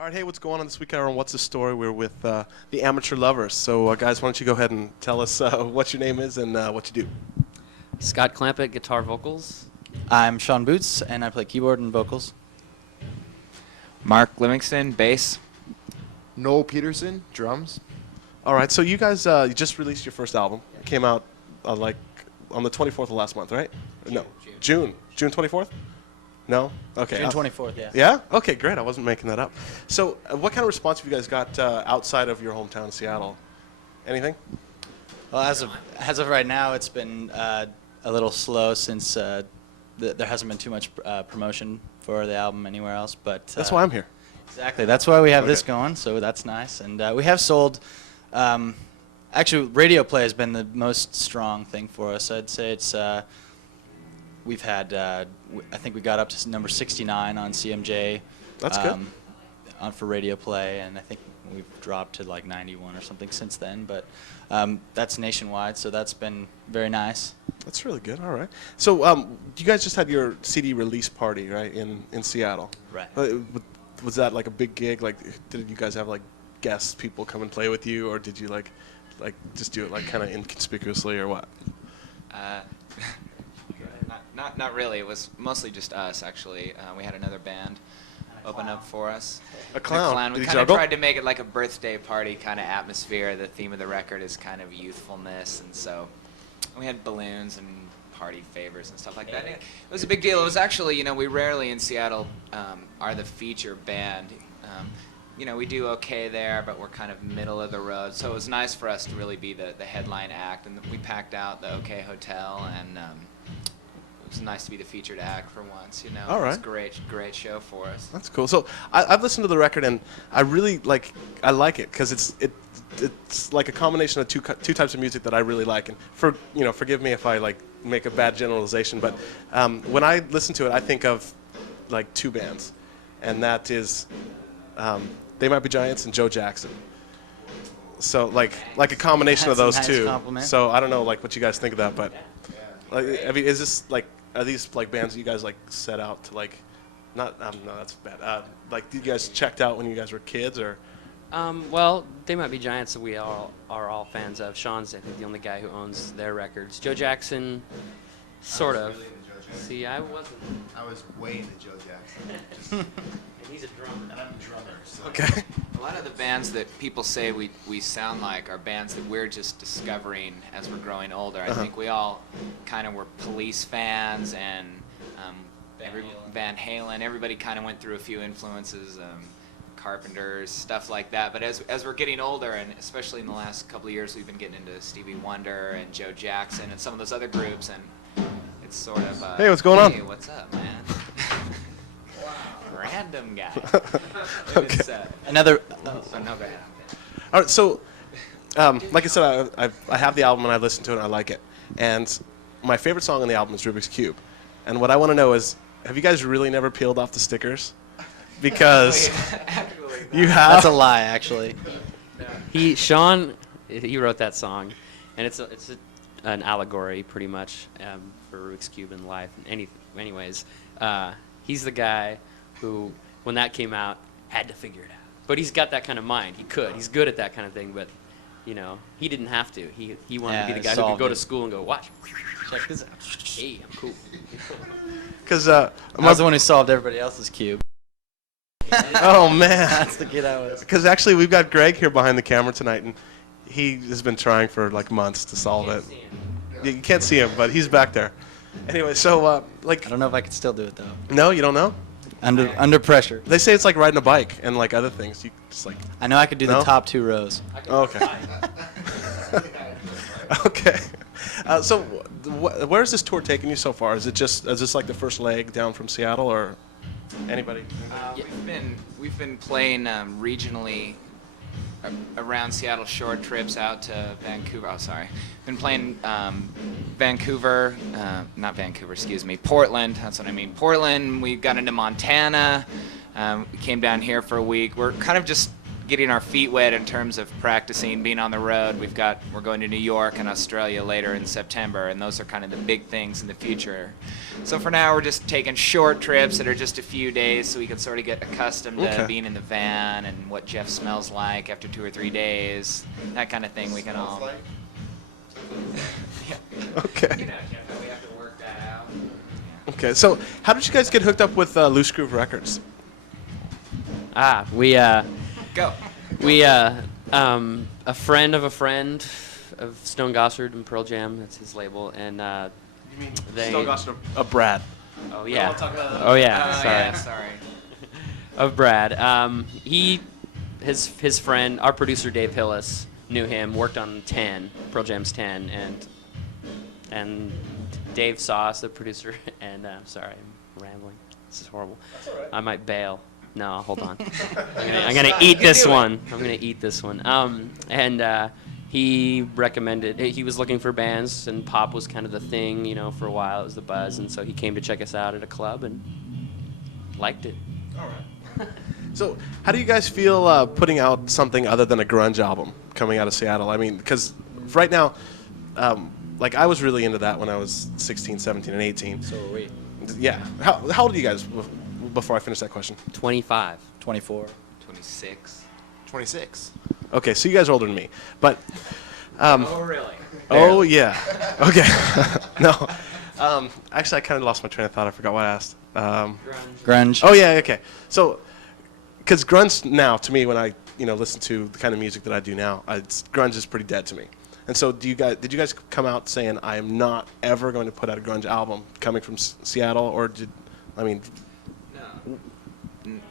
All right, hey, what's going on this week on What's the Story? We're with the Amateur Lovers. So, guys, why don't you go ahead and tell us what your name is and what you do? Scott Clampett, guitar vocals. I'm Sean Boots, and I play keyboard and vocals. Mark Livingston, bass. Noel Peterson, drums. All right, so you guys you just released your first album. It came out like on the 24th of last month, right? No, June 24th? No? Okay. June 24th, yeah. Yeah? Okay, great. I wasn't making that up. So, what kind of response have you guys got outside of your hometown, Seattle? Anything? Well, as of right now, it's been a little slow since there hasn't been too much promotion for the album anywhere else. But That's why I'm here. Exactly. That's why we have Okay. this going, so that's nice. And we have sold. Actually, radio play has been the most strong thing for us. I'd say it's. We've had. I think we got up to number 69 on CMJ. That's good. For radio play, and I think we've dropped to like 91 or something since then. But that's nationwide, so that's been very nice. That's really good. All right. So, you guys just had your CD release party, right, in Seattle? Right. Was that like a big gig? Like, did you guys have like guests, people come and play with you, or did you like just do it like kind of inconspicuously, or what? Not really. It was mostly just us, actually. We had another band open up for us. A clown. The Did We he kind of juggle? tried to make it like a birthday party kind of atmosphere. The theme of the record is kind of youthfulness, and so we had balloons and party favors and stuff like that. It was a big deal. It was actually, we rarely in Seattle are the feature band. We do okay there, but we're kind of middle of the road. So it was nice for us to really be the headline act, and we packed out the OK Hotel, and it was nice to be the featured act for once. All It was right. a great show for us. That's cool. So I've listened to the record and I really like it because it's like a combination of two types of music that I really like. And forgive me if I like make a bad generalization, but when I listen to it, I think of like two bands, and that is They Might Be Giants and Joe Jackson. So like a combination of That's a those nice two. compliment. So I don't know like what you guys think of that, but like, I mean, is this like are these like bands that you guys like set out to like? Not no, that's bad. Like, did you guys checked out when you guys were kids, or? Well, They Might Be Giants that we all are all fans of. Sean's, I think, the only guy who owns their records. Joe Jackson, sort of. Really into Joe Jackson. See, I wasn't. I was way into Joe Jackson. Just, And he's a drummer. and I'm a drummer, so. Okay. A lot of the bands that people say we sound like are bands that we're just discovering as we're growing older. I think we all kind of were Police fans and Van Halen. Everybody kind of went through a few influences, Carpenters, stuff like that. But as we're getting older, and especially in the last couple of years, we've been getting into Stevie Wonder and Joe Jackson and some of those other groups, and it's sort of Hey, what's going on? Hey, what's up, man? Random guy. Okay. It's, Another. oh, no, go ahead. All right. So, like I said, I have the album and I listen to it and I like it. And my favorite song on the album is Rubik's Cube. And what I want to know is, have you guys really never peeled off the stickers? Because Actually, you have. That's a lie, actually. Sean, he wrote that song, and it's an allegory pretty much for Rubik's Cube in life. And anyways, he's the guy who, when that came out, had to figure it out. But he's got that kind of mind. He could. He's good at that kind of thing. But he didn't have to. He wanted to be the guy who could go to school and go, watch, check this out. Hey, I'm cool. Because I was the one who solved everybody else's cube. oh man. That's the kid I was. Because actually, we've got Greg here behind the camera tonight, and he has been trying for like months to solve it. You can't see him, but he's back there. Anyway, so like, I don't know if I could still do it though. no, you don't know. Under pressure. They say it's like riding a bike and like other things. You just like. I know I could do No? the top 2 rows. Oh, okay. Okay. So, where's this tour taking you so far? Is this like the first leg down from Seattle, or anybody? We've been playing regionally around Seattle, short trips out to Vancouver. Oh, sorry. Been playing Vancouver, not Vancouver, excuse me, Portland. That's what I mean. Portland. We got into Montana. We came down here for a week. We're kind of just getting our feet wet in terms of practicing, being on the road. We're going to New York and Australia later in September, and those are kind of the big things in the future. So for now, we're just taking short trips that are just a few days, so we can sort of get accustomed to being in the van and what Jeff smells like after 2 or 3 days, that kind of thing. We can all. Yeah. Okay. You know, Jeff, how we have to work that out. Okay. So how did you guys get hooked up with Loosegroove Records? Go. A friend of a friend of Stone Gossard and Pearl Jam, that's his label, and You mean They- Stone Gossard of Brad? oh yeah, I'll talk about that. oh yeah, sorry, Yeah, sorry. of Brad. His friend, our producer Dave Hillis, knew him, worked on 10, Pearl Jam's 10, and Dave saw us, the producer, and sorry, I'm rambling. This is horrible. That's all right. I might bail. No, hold on. I'm gonna eat this one. I'm gonna eat this one. He recommended. He was looking for bands, and pop was kind of the thing, you know, for a while. It was the buzz, and so he came to check us out at a club and liked it. All right. So, how do you guys feel putting out something other than a grunge album coming out of Seattle? I mean, because right now, like I was really into that when I was 16, 17, and 18. So are we. Yeah. How old are you guys before I finish that question? 25. 24. 26. 26. Okay, so you guys are older than me. But, Oh, really? oh, yeah. Okay. No. Actually, I kind of lost my train of thought. I forgot what I asked. Grunge. Oh, yeah, okay. So, because grunge now, to me, when I listen to the kind of music that I do now, grunge is pretty dead to me. And so, did you guys come out saying, I am not ever going to put out a grunge album coming from Seattle, or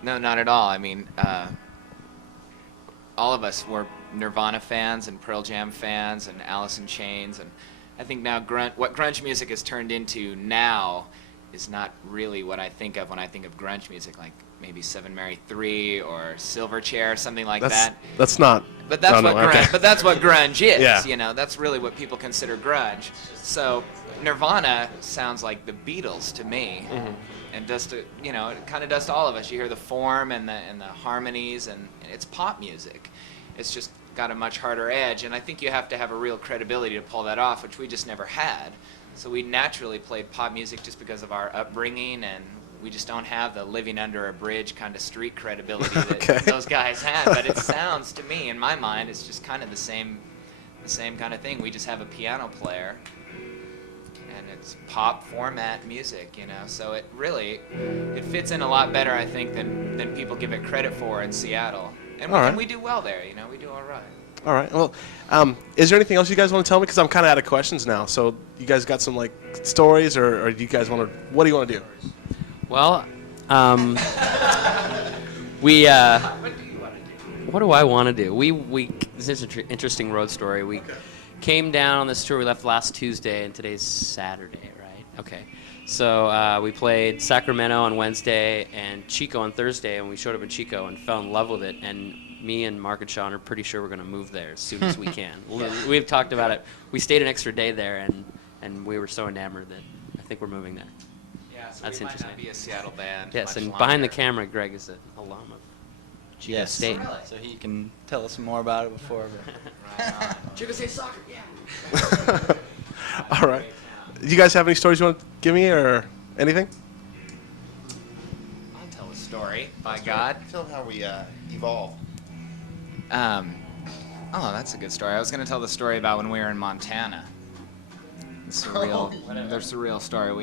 No, not at all. I mean, all of us were Nirvana fans and Pearl Jam fans and Alice in Chains, and I think now what grunge music has turned into now is not really what I think of when I think of grunge music, like maybe Seven Mary 3 or Silverchair, something like that. That's not. But that's what grunge. okay. But that's what grunge is. Yeah. You know, that's really what people consider grunge. So Nirvana sounds like the Beatles to me, and does to it kind of does to all of us. You hear the form and the harmonies, and it's pop music. It's just got a much harder edge, and I think you have to have a real credibility to pull that off, which we just never had. So we naturally played pop music just because of our upbringing, and we just don't have the living under a bridge kind of street credibility that Okay. those guys had. But it sounds to me, in my mind, it's just kind of the same kind of thing. We just have a piano player, and it's pop format music, So it really fits in a lot better, I think, than people give it credit for in Seattle. And All right. we do well there, we do all right. All right. Well, is there anything else you guys want to tell me? Because I'm kind of out of questions now. So, you guys got some stories, or do you guys want to? What do you want to do? Well, we. What do you want to do? What do I want to do? This is an interesting road story. We came down on this tour. We left last Tuesday, and today's Saturday, right? Okay. So we played Sacramento on Wednesday and Chico on Thursday, and we showed up in Chico and fell in love with it. And me and Mark and Sean are pretty sure we're going to move there as soon as we can. We've talked about it. We stayed an extra day there, and we were so enamored that I think we're moving there. Yeah, so That's we might interesting. not be a Seattle band. Yes, much and behind the longer. camera, Greg is an alum of Chico Yes. State. Really? So he can tell us more about it before. Right on. Chico State soccer, yeah. All right. Do you guys have any stories you want to give me, or anything? I'll tell a story, by God. Tell them how we evolved. Oh, that's a good story. I was going to tell the story about when we were in Montana. It's a real, there's a real story.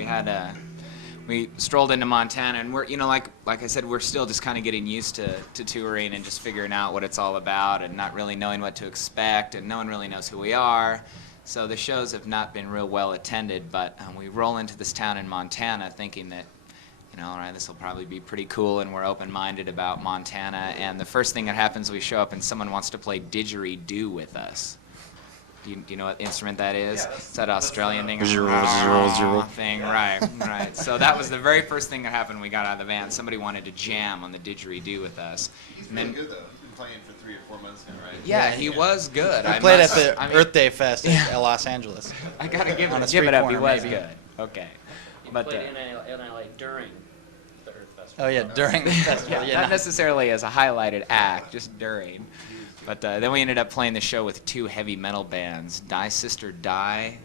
We strolled into Montana, and we're, like I said, we're still just kind of getting used to touring and just figuring out what it's all about, and not really knowing what to expect, and no one really knows who we are. So the shows have not been real well attended, but we roll into this town in Montana thinking that, all right, this will probably be pretty cool, and we're open-minded about Montana. And the first thing that happens, we show up and someone wants to play didgeridoo with us. Do you know what instrument that is? Yeah, it's that Australian thing. Thing, right. So that was the very first thing that happened when we got out of the van. Somebody wanted to jam on the didgeridoo with us. He's And been then- good, though. He's been playing for 3 or 4 months now, right? Yeah, he was good. We I played at must- the I mean, Earth Day Fest in Los Angeles. I gotta give on a it street up. He corner, was maybe. good. Okay. You But played in LA during. Oh yeah, during the festival. Yeah, Yeah, not necessarily as a highlighted act, just during. But then we ended up playing the show with 2 heavy metal bands, Die Sister Die.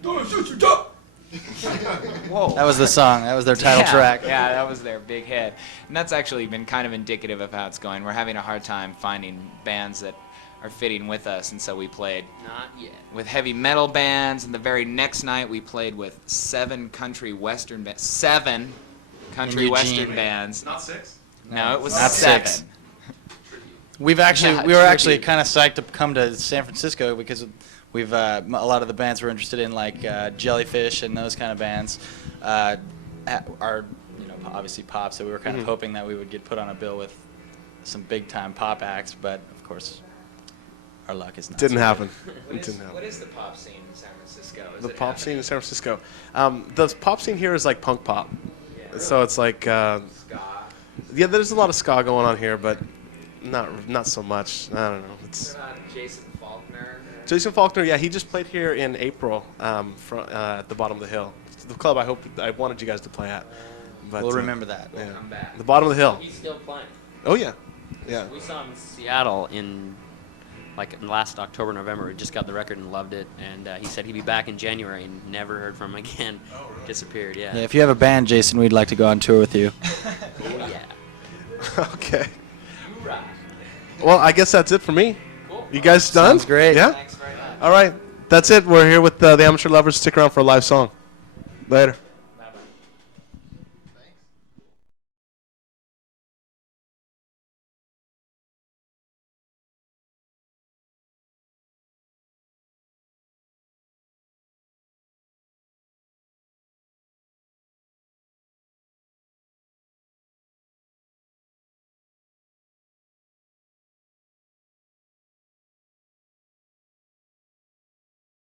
Whoa. that was the song. That was their title Yeah, track. Yeah, that was their big hit. And that's actually been kind of indicative of how it's going. We're having a hard time finding bands that are fitting with us, and so we played Not yet. with heavy metal bands, and the very next night we played with 7 country western bands. 7 country Eugene. western bands. Not 6. No, it was Not 7. 6. We were actually tribute. actually kind of psyched to come to San Francisco because we've a lot of the bands we're interested in, like Jellyfish and those kind of bands, are obviously pop. So we were kind of hoping that we would get put on a bill with some big time pop acts, but of course, our luck is not. Didn't so happen. What It is, didn't happen. what is the pop scene in San Francisco? Is The it pop scene in happening? San Francisco. The pop scene here is like punk pop. Yeah. So it's like, Ska. yeah, there's a lot of ska going on here, but not so much. I don't know. It's What about Jason Faulkner? Jason Faulkner. Yeah, he just played here in April at the Bottom of the Hill. It's the club I wanted you guys to play at. But, We'll remember that. Yeah. Come back. The Bottom of the Hill. He's still playing. Oh yeah, yeah. We saw him in Seattle in last October, November. We just got the record and loved it, and he said he'd be back in January and never heard from him again. Oh, really? Disappeared. Yeah. Yeah, if you have a band, Jason, we'd like to go on tour with you. Oh, yeah. Okay. Right. Well, I guess that's it for me. Cool. You guys done? Sounds great. Yeah. Thanks very much. All right. That's it. We're here with the Amateur Lovers. Stick around for a live song. Later.